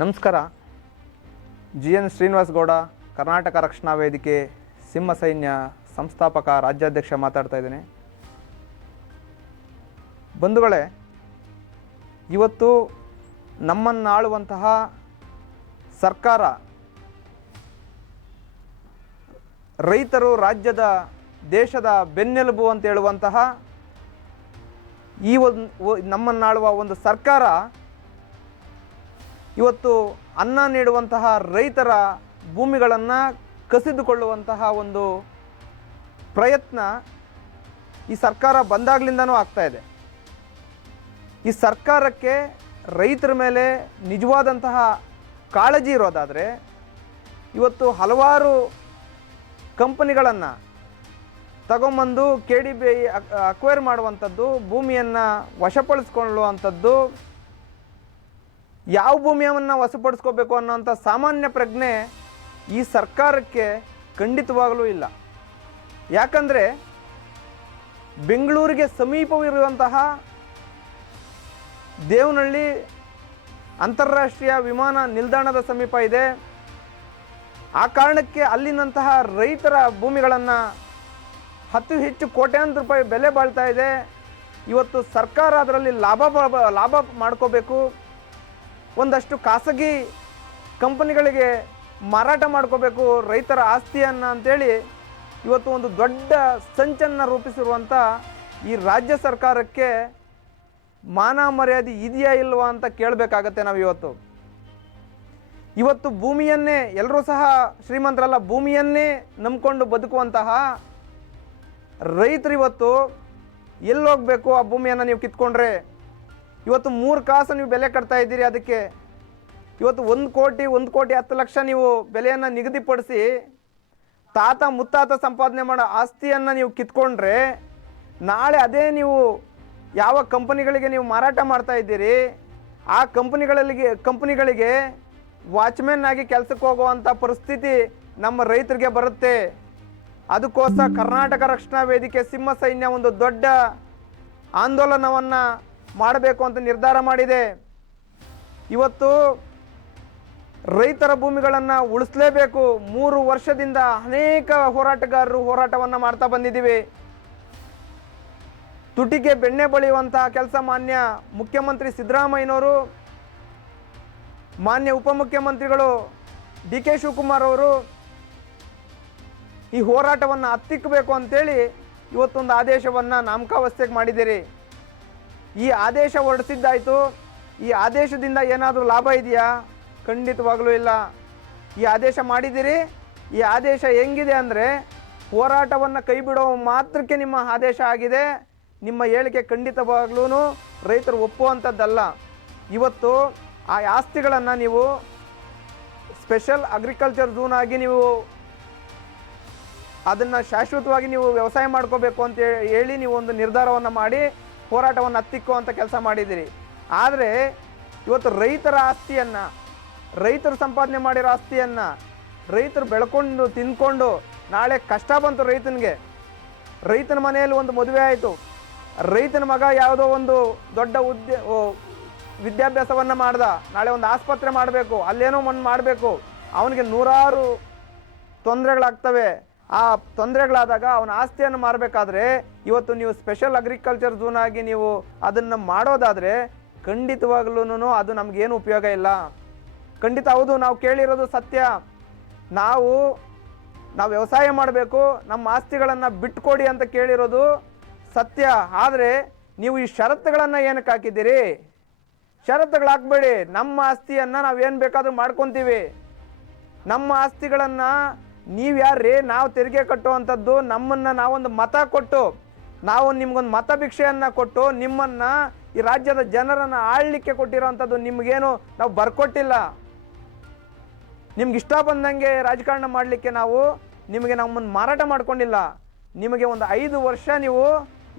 ನಮಸ್ಕಾರ. GN ಶ್ರೀನಿವಾಸ್ ಗೌಡ, ಕರ್ನಾಟಕ ರಕ್ಷಣಾ ವೇದಿಕೆ ಸಿಂಹ ಸೈನ್ಯ ಸಂಸ್ಥಾಪಕ ರಾಜ್ಯಾಧ್ಯಕ್ಷ ಮಾತಾಡ್ತಾ ಇದ್ದೀನಿ. ಬಂಧುಗಳೇ, ಇವತ್ತು ನಮ್ಮನ್ನಾಳುವಂತಹ ಸರ್ಕಾರ ರೈತರು ರಾಜ್ಯದ ದೇಶದ ಬೆನ್ನೆಲುಬು ಅಂತ ಹೇಳುವಂತಹ ಈ ನಮ್ಮನ್ನಾಳುವ ಒಂದು ಸರ್ಕಾರ ಇವತ್ತು ಅನ್ನ ನೀಡುವಂತಹ ರೈತರ ಭೂಮಿಗಳನ್ನು ಕಸಿದುಕೊಳ್ಳುವಂತಹ ಒಂದು ಪ್ರಯತ್ನ ಈ ಸರ್ಕಾರ ಬಂದಾಗಲಿಂದನೂ ಆಗ್ತಾ ಇದೆ. ಈ ಸರ್ಕಾರಕ್ಕೆ ರೈತರ ಮೇಲೆ ನಿಜವಾದಂತಹ ಕಾಳಜಿ ಇರೋದಾದರೆ ಇವತ್ತು ಹಲವಾರು ಕಂಪನಿಗಳನ್ನು ತಗೊಂಬಂದು KDBI ಅಕ್ವೈರ್ ಮಾಡುವಂಥದ್ದು, ಭೂಮಿಯನ್ನು ವಶಪಡಿಸ್ಕೊಳ್ಳುವಂಥದ್ದು, ಯಾವ ಭೂಮಿಯನ್ನು ವಶಪಡಿಸ್ಕೋಬೇಕು ಅನ್ನೋಂಥ ಸಾಮಾನ್ಯ ಪ್ರಜ್ಞೆ ಈ ಸರ್ಕಾರಕ್ಕೆ ಖಂಡಿತವಾಗಲೂ ಇಲ್ಲ. ಯಾಕಂದರೆ ಬೆಂಗಳೂರಿಗೆ ಸಮೀಪವಿರುವಂತಹ ದೇವನಹಳ್ಳಿ ಅಂತಾರಾಷ್ಟ್ರೀಯ ವಿಮಾನ ನಿಲ್ದಾಣದ ಸಮೀಪ ಇದೆ. ಆ ಕಾರಣಕ್ಕೆ ಅಲ್ಲಿನಂತಹ ರೈತರ ಭೂಮಿಗಳನ್ನು ಹೆಚ್ಚು ಕೋಟ್ಯಾಂತರ ರೂಪಾಯಿ ಬೆಲೆ ಬಾಳ್ತಾ ಇದೆ. ಇವತ್ತು ಸರ್ಕಾರ ಅದರಲ್ಲಿ ಲಾಭ ಮಾಡ್ಕೋಬೇಕು, ಒಂದಷ್ಟು ಖಾಸಗಿ ಕಂಪನಿಗಳಿಗೆ ಮಾರಾಟ ಮಾಡ್ಕೋಬೇಕು ರೈತರ ಆಸ್ತಿಯನ್ನು ಅಂತೇಳಿ ಇವತ್ತು ಒಂದು ದೊಡ್ಡ ಸಂಚನ್ನು ರೂಪಿಸಿರುವಂಥ ಈ ರಾಜ್ಯ ಸರ್ಕಾರಕ್ಕೆ ಮಾನ ಮರ್ಯಾದೆ ಇದೆಯಾ ಇಲ್ವಾ ಅಂತ ಕೇಳಬೇಕಾಗತ್ತೆ ನಾವು. ಇವತ್ತು ಭೂಮಿಯನ್ನೇ ಎಲ್ಲರೂ ಸಹ ಶ್ರೀಮಂತರಲ್ಲ, ಭೂಮಿಯನ್ನೇ ನಂಬಿಕೊಂಡು ಬದುಕುವಂತಹ ರೈತರು ಇವತ್ತು ಎಲ್ಲಿ ಹೋಗಬೇಕು? ಆ ಭೂಮಿಯನ್ನು ನೀವು ಕಿತ್ಕೊಂಡ್ರೆ ಇವತ್ತು 3 ಕಾಸು ನೀವು ಬೆಲೆ ಕಟ್ತಾ ಇದ್ದೀರಿ. ಅದಕ್ಕೆ ಇವತ್ತು 1 ಕೋಟಿ 10 ಲಕ್ಷ ನೀವು ಬೆಲೆಯನ್ನು ನಿಗದಿಪಡಿಸಿ ತಾತ ಮುತ್ತಾತ ಸಂಪಾದನೆ ಮಾಡೋ ಆಸ್ತಿಯನ್ನು ನೀವು ಕಿತ್ಕೊಂಡ್ರೆ ನಾಳೆ ಅದೇ ನೀವು ಯಾವ ಕಂಪನಿಗಳಿಗೆ ನೀವು ಮಾರಾಟ ಮಾಡ್ತಾ ಇದ್ದೀರಿ, ಆ ಕಂಪನಿಗಳಿಗೆ ವಾಚ್ಮೆನ್ ಆಗಿ ಕೆಲಸಕ್ಕೆ ಹೋಗುವಂಥ ಪರಿಸ್ಥಿತಿ ನಮ್ಮ ರೈತರಿಗೆ ಬರುತ್ತೆ. ಅದಕ್ಕೋಸ್ಕರ ಕರ್ನಾಟಕ ರಕ್ಷಣಾ ವೇದಿಕೆ ಸಿಂಹ ಸೈನ್ಯ ಒಂದು ದೊಡ್ಡ ಆಂದೋಲನವನ್ನು ಮಾಡಬೇಕು ಅಂತ ನಿರ್ಧಾರ ಮಾಡಿದೆ. ಇವತ್ತು ರೈತರ ಭೂಮಿಗಳನ್ನು ಉಳಿಸಲೇಬೇಕು. 3 ವರ್ಷದಿಂದ ಅನೇಕ ಹೋರಾಟಗಾರರು ಹೋರಾಟವನ್ನು ಮಾಡ್ತಾ ಬಂದಿದ್ದೀವಿ. ತುಟಿಗೆ ಬೆಣ್ಣೆ ಬಳಿಯುವಂತಹ ಕೆಲಸ ಮಾನ್ಯ ಮುಖ್ಯಮಂತ್ರಿ ಸಿದ್ದರಾಮಯ್ಯನವರು, ಮಾನ್ಯ ಉಪಮುಖ್ಯಮಂತ್ರಿಗಳು DK ಶಿವಕುಮಾರ್ ಅವರು ಈ ಹೋರಾಟವನ್ನು ಹತ್ತಿಕ್ಕಬೇಕು ಅಂತೇಳಿ ಇವತ್ತೊಂದು ಆದೇಶವನ್ನು ನಾಮಕಾವಸ್ಥೆಗೆ ಮಾಡಿದ್ದೀರಿ. ಈ ಆದೇಶ ಹೊರಡಿಸಿದ್ದಾಯಿತು. ಈ ಆದೇಶದಿಂದ ಏನಾದರೂ ಲಾಭ ಇದೆಯಾ? ಖಂಡಿತವಾಗಲೂ ಇಲ್ಲ. ಈ ಆದೇಶ ಮಾಡಿದ್ದೀರಿ. ಈ ಆದೇಶ ಹೆಂಗಿದೆ ಅಂದರೆ ಹೋರಾಟವನ್ನು ಕೈ ಬಿಡೋ ಮಾತ್ರಕ್ಕೆ ನಿಮ್ಮ ಆದೇಶ ಆಗಿದೆ. ನಿಮ್ಮ ಹೇಳಿಕೆ ಖಂಡಿತವಾಗ್ಲೂ ರೈತರು ಒಪ್ಪುವಂಥದ್ದಲ್ಲ. ಇವತ್ತು ಆ ಆಸ್ತಿಗಳನ್ನು ನೀವು ಸ್ಪೆಷಲ್ ಅಗ್ರಿಕಲ್ಚರ್ ಝೋನ್ ಆಗಿ ನೀವು ಅದನ್ನು ಶಾಶ್ವತವಾಗಿ ನೀವು ವ್ಯವಸಾಯ ಮಾಡ್ಕೋಬೇಕು ಅಂತ ಹೇಳಿ ನೀವು ಒಂದು ನಿರ್ಧಾರವನ್ನು ಮಾಡಿ ಹೋರಾಟವನ್ನು ಹತ್ತಿಕ್ಕುವಂಥ ಕೆಲಸ ಮಾಡಿದ್ದೀರಿ. ಆದರೆ ಇವತ್ತು ರೈತರ ಆಸ್ತಿಯನ್ನು, ರೈತರು ಸಂಪಾದನೆ ಮಾಡಿರೋ ಆಸ್ತಿಯನ್ನು ರೈತರು ಬೆಳ್ಕೊಂಡು ತಿಂದ್ಕೊಂಡು ನಾಳೆ ಕಷ್ಟ ಬಂತು ರೈತನಿಗೆ. ರೈತನ ಮನೆಯಲ್ಲಿ ಒಂದು ಮದುವೆ ಆಯಿತು, ರೈತನ ಮಗ ಯಾವುದೋ ಒಂದು ದೊಡ್ಡ ವಿದ್ಯಾಭ್ಯಾಸವನ್ನು ಮಾಡ್ದ, ನಾಳೆ ಒಂದು ಆಸ್ಪತ್ರೆ ಮಾಡಬೇಕು, ಅಲ್ಲೇನೋ ಒಂದು ಮಾಡಬೇಕು, ಅವನಿಗೆ ನೂರಾರು ತೊಂದರೆಗಳಾಗ್ತವೆ. ಆ ತೊಂದರೆಗಳಾದಾಗ ಅವನ ಆಸ್ತಿಯನ್ನು ಮಾರಬೇಕಾದ್ರೆ ಇವತ್ತು ನೀವು ಸ್ಪೆಷಲ್ ಅಗ್ರಿಕಲ್ಚರ್ ಝೋನ್ ಆಗಿ ನೀವು ಅದನ್ನು ಮಾಡೋದಾದರೆ ಖಂಡಿತವಾಗ್ಲೂ ಅದು ನಮಗೇನು ಉಪಯೋಗ ಇಲ್ಲ. ಖಂಡಿತ ಹೌದು, ನಾವು ಕೇಳಿರೋದು ಸತ್ಯ. ನಾವು ವ್ಯವಸಾಯ ಮಾಡಬೇಕು, ನಮ್ಮ ಆಸ್ತಿಗಳನ್ನು ಬಿಟ್ಕೊಡಿ ಅಂತ ಕೇಳಿರೋದು ಸತ್ಯ. ಆದರೆ ನೀವು ಈ ಷರತ್ತುಗಳನ್ನು ಏನಕ್ಕೆ ಹಾಕಿದ್ದೀರಿ? ಷರತ್ತುಗಳು ಹಾಕಬೇಡಿ. ನಮ್ಮ ಆಸ್ತಿಯನ್ನು ನಾವೇನು ಬೇಕಾದರೂ ಮಾಡ್ಕೊತೀವಿ. ನಮ್ಮ ಆಸ್ತಿಗಳನ್ನು ನೀವು ಯಾರ್ರೀ? ನಾವು ತೆರಿಗೆ ಕಟ್ಟುವಂಥದ್ದು. ನಮ್ಮನ್ನು ನಾವೊಂದು ಮತ ಕೊಟ್ಟು, ನಾವು ನಿಮ್ಗೊಂದು ಮತ ಭಿಕ್ಷೆಯನ್ನು ಕೊಟ್ಟು ನಿಮ್ಮನ್ನು ಈ ರಾಜ್ಯದ ಜನರನ್ನು ಆಳಲಿಕ್ಕೆ ಕೊಟ್ಟಿರೋವಂಥದ್ದು ನಿಮಗೇನು ನಾವು ಬರ್ಕೊಟ್ಟಿಲ್ಲ. ನಿಮ್ಗೆ ಇಷ್ಟ ಬಂದಂಗೆ ರಾಜಕಾರಣ ಮಾಡಲಿಕ್ಕೆ ನಿಮಗೆ ನಮ್ಮನ್ನು ಮಾರಾಟ ಮಾಡ್ಕೊಂಡಿಲ್ಲ. ನಿಮಗೆ ಒಂದು 5 ವರ್ಷ ನೀವು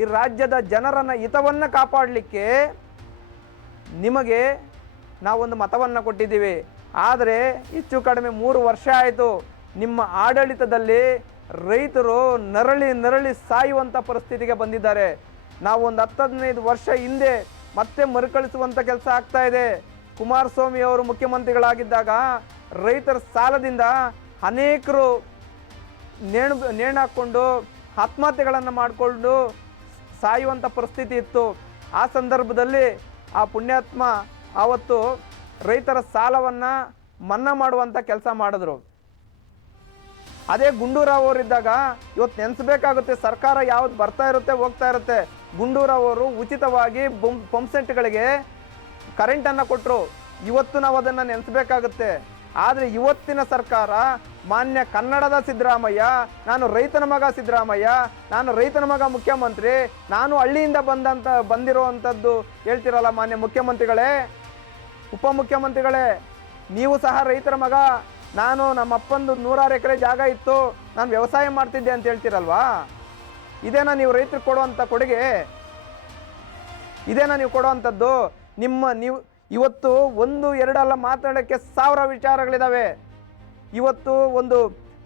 ಈ ರಾಜ್ಯದ ಜನರನ್ನು ಹಿತವನ್ನು ಕಾಪಾಡಲಿಕ್ಕೆ ನಿಮಗೆ ನಾವೊಂದು ಮತವನ್ನು ಕೊಟ್ಟಿದ್ದೀವಿ. ಆದರೆ ಹೆಚ್ಚು ಕಡಿಮೆ 3 ವರ್ಷ ಆಯಿತು. ನಿಮ್ಮ ಆಡಳಿತದಲ್ಲಿ ರೈತರು ನರಳಿ ಸಾಯುವಂಥ ಪರಿಸ್ಥಿತಿಗೆ ಬಂದಿದ್ದಾರೆ. ನಾವು ಒಂದು 10-15 ವರ್ಷ ಹಿಂದೆ ಮತ್ತೆ ಮರುಕಳಿಸುವಂಥ ಕೆಲಸ ಆಗ್ತಾ ಇದೆ. ಕುಮಾರಸ್ವಾಮಿ ಅವರು ಮುಖ್ಯಮಂತ್ರಿಗಳಾಗಿದ್ದಾಗ ರೈತರ ಸಾಲದಿಂದ ಅನೇಕರು ನೇಣಾಕೊಂಡು ಆತ್ಮಹತ್ಯೆಗಳನ್ನು ಮಾಡಿಕೊಂಡು ಸಾಯುವಂಥ ಪರಿಸ್ಥಿತಿ ಇತ್ತು. ಆ ಸಂದರ್ಭದಲ್ಲಿ ಆ ಪುಣ್ಯಾತ್ಮ ಆವತ್ತು ರೈತರ ಸಾಲವನ್ನು ಮನ್ನಾ ಮಾಡುವಂಥ ಕೆಲಸ ಮಾಡಿದ್ರು. ಅದೇ ಗುಂಡೂರಾವ್ ಅವರಿದ್ದಾಗ ಇವತ್ತು ನೆನೆಸಬೇಕಾಗುತ್ತೆ, ಸರ್ಕಾರ ಯಾವ್ದು ಬರ್ತಾ ಇರುತ್ತೆ ಹೋಗ್ತಾ ಇರುತ್ತೆ. ಗುಂಡೂರಾವ್ ಅವರು ಉಚಿತವಾಗಿ ಪಂಪ್ಸೆಟ್ಗಳಿಗೆ ಕರೆಂಟನ್ನು ಕೊಟ್ಟರು. ಇವತ್ತು ನಾವು ಅದನ್ನು ನೆನೆಸಬೇಕಾಗುತ್ತೆ. ಆದರೆ ಇವತ್ತಿನ ಸರ್ಕಾರ ಮಾನ್ಯ ಕನ್ನಡದ ಸಿದ್ದರಾಮಯ್ಯ, ನಾನು ರೈತನ ಮಗ ಸಿದ್ದರಾಮಯ್ಯ, ನಾನು ರೈತನ ಮಗ ಮುಖ್ಯಮಂತ್ರಿ, ನಾನು ಹಳ್ಳಿಯಿಂದ ಬಂದಿರುವಂಥದ್ದು ಹೇಳ್ತಿರಲ್ಲ ಮಾನ್ಯ ಮುಖ್ಯಮಂತ್ರಿಗಳೇ, ಉಪಮುಖ್ಯಮಂತ್ರಿಗಳೇ, ನೀವು ಸಹ ರೈತರ ಮಗ, ನಾನು ನಮ್ಮ ಅಪ್ಪಂದು 100 ಎಕರೆ ಜಾಗ ಇತ್ತು, ನಾನು ವ್ಯವಸಾಯ ಮಾಡ್ತಿದ್ದೆ ಅಂತ ಹೇಳ್ತಿರಲ್ವಾ? ಇದೇನಾ ನೀವು ರೈತರಿಗೆ ಕೊಡುವಂಥ ಕೊಡುಗೆ? ಇದೇನಾ ನೀವು ಕೊಡುವಂಥದ್ದು? ನೀವು ಇವತ್ತು 1-2 ಅಲ್ಲ, ಮಾತಾಡೋಕ್ಕೆ 1000 ವಿಚಾರಗಳಿದ್ದಾವೆ. ಇವತ್ತು ಒಂದು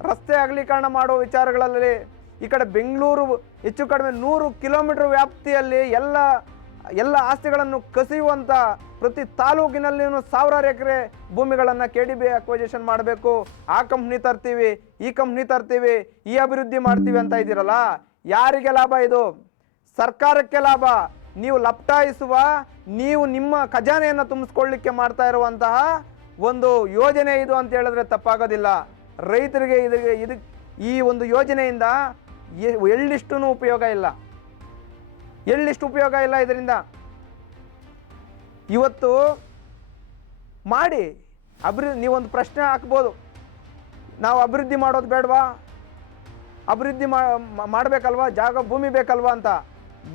ರಸ್ತೆ ಅಗಲೀಕರಣ ಮಾಡೋ ವಿಚಾರಗಳಲ್ಲಿ ಈ ಕಡೆ ಬೆಂಗಳೂರು ಹೆಚ್ಚು ಕಡಿಮೆ 100 ಕಿಲೋಮೀಟರ್ ವ್ಯಾಪ್ತಿಯಲ್ಲಿ ಎಲ್ಲ ಆಸ್ತಿಗಳನ್ನು ಕಸಿಯುವಂಥ ಪ್ರತಿ ತಾಲೂಕಿನಲ್ಲಿ 1000 ಎಕರೆ ಭೂಮಿಗಳನ್ನು KDB ಅಕ್ವಿಜಿಷನ್ ಮಾಡಬೇಕು, ಆ ಕಂಪ್ನಿ ತರ್ತೀವಿ, ಈ ಕಂಪ್ನಿ ತರ್ತೀವಿ, ಈ ಅಭಿವೃದ್ಧಿ ಮಾಡ್ತೀವಿ ಅಂತ ಇದ್ದೀರಲ್ಲ, ಯಾರಿಗೆ ಲಾಭ ಇದು? ಸರ್ಕಾರಕ್ಕೆ ಲಾಭ. ನೀವು ಲಪ್ಟಾಯಿಸುವ, ನೀವು ನಿಮ್ಮ ಖಜಾನೆಯನ್ನು ತುಂಬಿಸ್ಕೊಳ್ಳಿಕ್ಕೆ ಮಾಡ್ತಾ ಇರುವಂತಹ ಒಂದು ಯೋಜನೆ ಇದು ಅಂತ ಹೇಳಿದ್ರೆ ತಪ್ಪಾಗೋದಿಲ್ಲ. ರೈತರಿಗೆ ಈ ಒಂದು ಯೋಜನೆಯಿಂದ ಎಳ್ಳಿಷ್ಟು ಉಪಯೋಗ ಇಲ್ಲ, ಎಳ್ಳಿಷ್ಟು ಉಪಯೋಗ ಇಲ್ಲ ಇದರಿಂದ. ಇವತ್ತು ಮಾಡಿ ನೀವೊಂದು ಪ್ರಶ್ನೆ ಹಾಕ್ಬೋದು, ನಾವು ಅಭಿವೃದ್ಧಿ ಮಾಡೋದು ಬೇಡವಾ, ಅಭಿವೃದ್ಧಿ ಮಾಡಬೇಕಲ್ವಾ, ಜಾಗ ಭೂಮಿ ಬೇಕಲ್ವಾ ಅಂತ.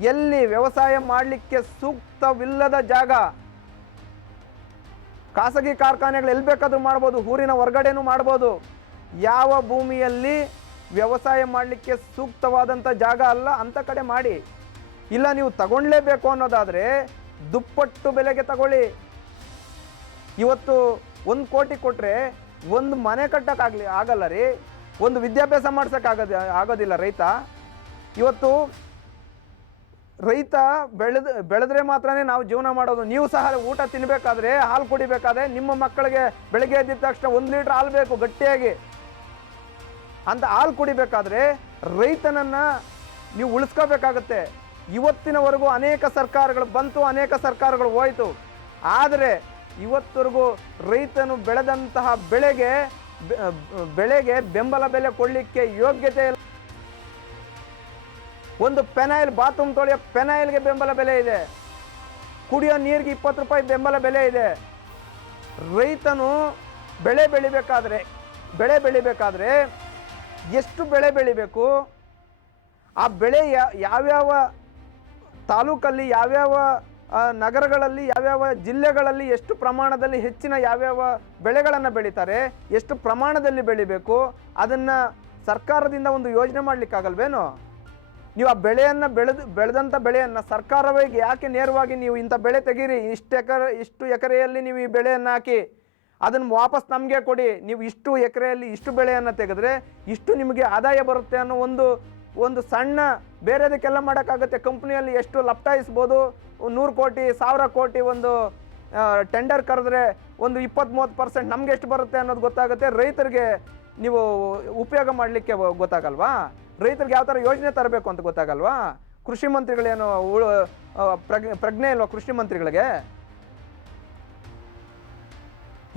ಎಲ್ಲಿ ವ್ಯವಸಾಯ ಮಾಡಲಿಕ್ಕೆ ಸೂಕ್ತವಿಲ್ಲದ ಜಾಗ, ಖಾಸಗಿ ಕಾರ್ಖಾನೆಗಳು ಎಲ್ಲಿ ಬೇಕಾದ್ರೂ ಮಾಡ್ಬೋದು, ಊರಿನ ಹೊರಗಡೆನೂ ಮಾಡ್ಬೋದು. ಯಾವ ಭೂಮಿಯಲ್ಲಿ ವ್ಯವಸಾಯ ಮಾಡಲಿಕ್ಕೆ ಸೂಕ್ತವಾದಂಥ ಜಾಗ ಅಲ್ಲ ಅಂಥ ಕಡೆ ಮಾಡಿ. ಇಲ್ಲ ನೀವು ತಗೊಳ್ಳೇಬೇಕು ಅನ್ನೋದಾದರೆ ದುಪ್ಪಟ್ಟು ಬೆಲೆಗೆ ತಗೊಳ್ಳಿ. ಇವತ್ತು 1 ಕೋಟಿ ಕೊಟ್ಟರೆ ಒಂದು ಮನೆ ಆಗಲ್ಲ ರೀ, ಒಂದು ವಿದ್ಯಾಭ್ಯಾಸ ಆಗೋದಿಲ್ಲ ರೈತ. ಇವತ್ತು ರೈತ ಬೆಳೆದ್ರೆ ಮಾತ್ರನೇ ನಾವು ಜೀವನ ಮಾಡೋದು. ನೀವು ಸಹ ಊಟ ತಿನ್ನಬೇಕಾದ್ರೆ, ಹಾಲು ಕುಡಿಬೇಕಾದ್ರೆ, ನಿಮ್ಮ ಮಕ್ಕಳಿಗೆ ಬೆಳಗ್ಗೆ ಎದ್ದಿದ ತಕ್ಷಣ 1 ಲೀಟ್ರ್ ಹಾಲು ಬೇಕು ಗಟ್ಟಿಯಾಗಿ ಅಂತ. ಹಾಲು ಕುಡಿಬೇಕಾದ್ರೆ ರೈತನನ್ನು ನೀವು ಉಳಿಸ್ಕೋಬೇಕಾಗತ್ತೆ. ಇವತ್ತಿನವರೆಗೂ ಅನೇಕ ಸರ್ಕಾರಗಳು ಬಂತು, ಅನೇಕ ಸರ್ಕಾರಗಳು ಹೋಯಿತು, ಆದರೆ ಇವತ್ತವರೆಗೂ ರೈತನು ಬೆಳೆದಂತಹ ಬೆಳೆಗೆ ಬೆಂಬಲ ಬೆಲೆ ಕೊಡಲಿಕ್ಕೆ ಯೋಗ್ಯತೆ ಇಲ್ಲ. ಒಂದು ಪೆನಾಯಿಲ್, ಬಾತ್ರೂಮ್ ತೊಳೆಯೋ ಪೆನಾಯಿಲ್ಗೆ ಬೆಂಬಲ ಬೆಲೆ ಇದೆ, ಕುಡಿಯೋ ನೀರಿಗೆ 20 ರೂಪಾಯಿ ಬೆಂಬಲ ಬೆಲೆ ಇದೆ. ರೈತನು ಬೆಳೆ ಬೆಳಿಬೇಕಾದ್ರೆ ಎಷ್ಟು ಬೆಳೆ ಬೆಳಿಬೇಕು, ಆ ಬೆಳೆ ಯಾವ್ಯಾವ ತಾಲೂಕಲ್ಲಿ, ಯಾವ್ಯಾವ ನಗರಗಳಲ್ಲಿ, ಯಾವ್ಯಾವ ಜಿಲ್ಲೆಗಳಲ್ಲಿ ಎಷ್ಟು ಪ್ರಮಾಣದಲ್ಲಿ ಹೆಚ್ಚಿನ ಯಾವ್ಯಾವ ಬೆಳೆಗಳನ್ನು ಬೆಳೀತಾರೆ, ಎಷ್ಟು ಪ್ರಮಾಣದಲ್ಲಿ ಬೆಳಿಬೇಕು, ಅದನ್ನು ಸರ್ಕಾರದಿಂದ ಒಂದು ಯೋಜನೆ ಮಾಡಲಿಕ್ಕಾಗಲ್ವೇನೋ? ನೀವು ಆ ಬೆಳೆಯನ್ನು ಬೆಳೆದಂಥ ಬೆಳೆಯನ್ನು ಸರ್ಕಾರವೇ ಯಾಕೆ ನೇರವಾಗಿ ನೀವು ಇಂಥ ಬೆಳೆ ತೆಗೀರಿ, ಇಷ್ಟು ಎಕರೆಯಲ್ಲಿ ನೀವು ಈ ಬೆಳೆಯನ್ನು ಹಾಕಿ ಅದನ್ನು ವಾಪಸ್ ನಮಗೆ ಕೊಡಿ, ನೀವು ಇಷ್ಟು ಎಕರೆಯಲ್ಲಿ ಇಷ್ಟು ಬೆಳೆಯನ್ನು ತೆಗೆದ್ರೆ ಇಷ್ಟು ನಿಮಗೆ ಆದಾಯ ಬರುತ್ತೆ ಅನ್ನೋ ಒಂದು ಸಣ್ಣ, ಬೇರೆದಕ್ಕೆಲ್ಲ ಮಾಡೋಕ್ಕಾಗುತ್ತೆ. ಕಂಪ್ನಿಯಲ್ಲಿ ಎಷ್ಟು ಲಪ್ಟಾಯಿಸ್ಬೋದು, 100 ಕೋಟಿ 1000 ಕೋಟಿ ಒಂದು ಟೆಂಡರ್ ಕರೆದ್ರೆ ಒಂದು 20-30% ನಮ್ಗೆ ಎಷ್ಟು ಬರುತ್ತೆ ಅನ್ನೋದು ಗೊತ್ತಾಗುತ್ತೆ. ರೈತರಿಗೆ ನೀವು ಉಪಯೋಗ ಮಾಡಲಿಕ್ಕೆ ಗೊತ್ತಾಗಲ್ವಾ? ರೈತರಿಗೆ ಯಾವ ಥರ ಯೋಜನೆ ತರಬೇಕು ಅಂತ ಗೊತ್ತಾಗಲ್ವಾ? ಕೃಷಿ ಮಂತ್ರಿಗಳೇನು ಪ್ರಜ್ಞೆ ಇಲ್ವಾ ಕೃಷಿ ಮಂತ್ರಿಗಳಿಗೆ?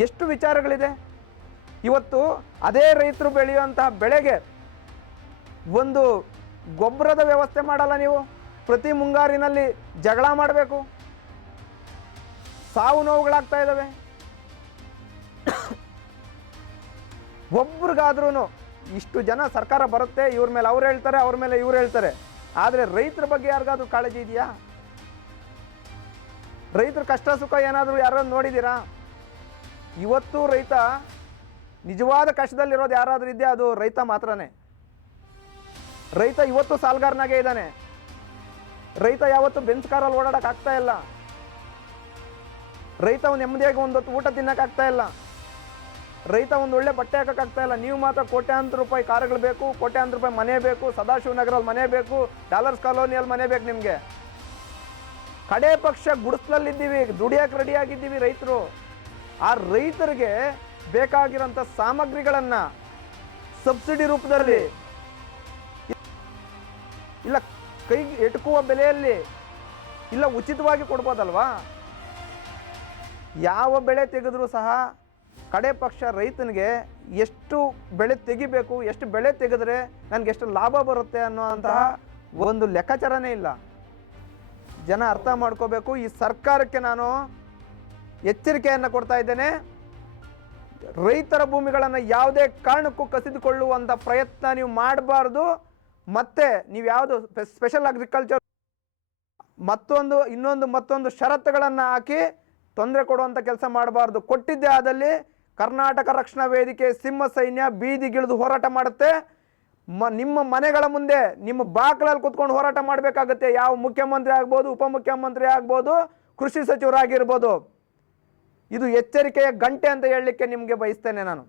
ಎಷ್ಟು ವಿಚಾರಗಳಿದೆ. ಇವತ್ತು ಅದೇ ರೈತರು ಬೆಳೆಯುವಂತಹ ಬೆಳೆಗೆ ಒಂದು ಗೊಬ್ಬರದ ವ್ಯವಸ್ಥೆ ಮಾಡಲ್ಲ ನೀವು. ಪ್ರತಿ ಮುಂಗಾರಿನಲ್ಲಿ ಜಗಳ ಮಾಡಬೇಕು, ಸಾವು ನೋವುಗಳಾಗ್ತಾ ಇದ್ದಾವೆ. ಒಬ್ರಿಗಾದ್ರೂ ಇಷ್ಟು ಜನ ಸರ್ಕಾರ ಬರುತ್ತೆ, ಇವ್ರ ಮೇಲೆ ಅವ್ರು ಹೇಳ್ತಾರೆ, ಅವ್ರ ಮೇಲೆ ಇವ್ರು ಹೇಳ್ತಾರೆ, ಆದರೆ ರೈತರ ಬಗ್ಗೆ ಯಾರಿಗಾದ್ರೂ ಕಾಳಜಿ ಇದೆಯಾ? ರೈತರ ಕಷ್ಟ ಸುಖ ಏನಾದರೂ ಯಾರು ನೋಡಿದ್ದೀರಾ? ಇವತ್ತು ರೈತ ನಿಜವಾದ ಕಷ್ಟದಲ್ಲಿರೋದು ಯಾರಾದರೂ ಇದೆಯಾ? ಅದು ರೈತ ಮಾತ್ರನೇ. ರೈತ ಇವತ್ತು ಸಾಲ್ಗಾರನಾಗೆ ಇದ್ದಾನೆ. ರೈತ ಯಾವತ್ತು ಬೆಂಚ್ ಕಾರಲ್ಲಿ ಓಡಾಡಕ್ಕೆ ಆಗ್ತಾ ಇಲ್ಲ. ರೈತ ನೆಮ್ಮದಿಯಾಗಿ ಒಂದೊತ್ತು ಊಟ ತಿನ್ನಕ್ಕಾಗ್ತಾ ಇಲ್ಲ. ರೈತ ಒಂದು ಒಳ್ಳೆ ಬಟ್ಟೆ ಹಾಕೋಕ್ಕಾಗ್ತಾ ಇಲ್ಲ. ನೀವು ಮಾತ್ರ ಕೋಟ್ಯಾಂತರ ರೂಪಾಯಿ ಕಾರುಗಳು ಬೇಕು, ಕೋಟ್ಯಾಂತರ ರೂಪಾಯಿ ಮನೆ ಬೇಕು, ಸದಾಶಿವನಗರಲ್ಲಿ ಮನೆ ಬೇಕು, ಡಾಲರ್ಸ್ ಕಾಲೋನಿಯಲ್ಲಿ ಮನೆ ಬೇಕು ನಿಮಗೆ. ಕಡೆ ಪಕ್ಷ ಗುಡಿಸ್ಲಲ್ಲಿದ್ದೀವಿ, ದುಡಿಯೋಕೆ ರೆಡಿಯಾಗಿದ್ದೀವಿ ರೈತರು. ಆ ರೈತರಿಗೆ ಬೇಕಾಗಿರೋಂಥ ಸಾಮಗ್ರಿಗಳನ್ನು ಸಬ್ಸಿಡಿ ರೂಪದಲ್ಲಿ ಇಲ್ಲ ಕೈಗೆ ಎಟುಕುವ ಬೆಲೆಯಲ್ಲಿ ಇಲ್ಲ ಉಚಿತವಾಗಿ ಕೊಡ್ಬೋದಲ್ವಾ? ಯಾವ ಬೆಳೆ ತೆಗೆದರೂ ಸಹ ಕಡೆ ಪಕ್ಷ ರೈತನಿಗೆ ಎಷ್ಟು ಬೆಳೆ ತೆಗಿಬೇಕು, ಎಷ್ಟು ಬೆಳೆ ತೆಗೆದ್ರೆ ನನಗೆ ಎಷ್ಟು ಲಾಭ ಬರುತ್ತೆ ಅನ್ನೋಂತಹ ಒಂದು ಲೆಕ್ಕಾಚಾರನೇ ಇಲ್ಲ. ಜನ ಅರ್ಥ ಮಾಡ್ಕೋಬೇಕು. ಈ ಸರ್ಕಾರಕ್ಕೆ ನಾನು ಎಚ್ಚರಿಕೆಯನ್ನು ಕೊಡ್ತಾ ಇದ್ದೇನೆ. ರೈತರ ಭೂಮಿಗಳನ್ನು ಯಾವುದೇ ಕಾರಣಕ್ಕೂ ಕಸಿದುಕೊಳ್ಳುವಂಥ ಪ್ರಯತ್ನ ನೀವು ಮಾಡಬಾರ್ದು. ಮತ್ತೆ ನೀವು ಯಾವುದು ಸ್ಪೆಷಲ್ ಅಗ್ರಿಕಲ್ಚರ್ ಮತ್ತೊಂದು ಷರತ್ತುಗಳನ್ನು ಹಾಕಿ ತೊಂದರೆ ಕೊಡುವಂಥ ಕೆಲಸ ಮಾಡಬಾರ್ದು. ಕೊಟ್ಟಿದ್ದೇ ಆದಲ್ಲಿ ಕರ್ನಾಟಕ ರಕ್ಷಣಾ ವೇದಿಕೆ ಸಿಂಹ ಸೈನ್ಯ ಬೀದಿಗಿಳಿದು ಹೋರಾಟ ಮಾಡುತ್ತೆ. ನಿಮ್ಮ ಮನೆಗಳ ಮುಂದೆ ನಿಮ್ಮ ಬಾಗಿಲಲ್ಲಿ ಕೂತ್ಕೊಂಡು ಹೋರಾಟ ಮಾಡಬೇಕಾಗುತ್ತೆ. ಯಾವ ಮುಖ್ಯಮಂತ್ರಿ ಆಗ್ಬೋದು, ಉಪಮುಖ್ಯಮಂತ್ರಿ ಆಗ್ಬೋದು, ಕೃಷಿ ಸಚಿವರಾಗಿರ್ಬೋದು. ಇದು ಎಚ್ಚರಿಕೆಯ ಗಂಟೆ ಅಂತ ಹೇಳಲಿಕ್ಕೆ ನಿಮಗೆ ಬಯಸ್ತೇನೆ ನಾನು.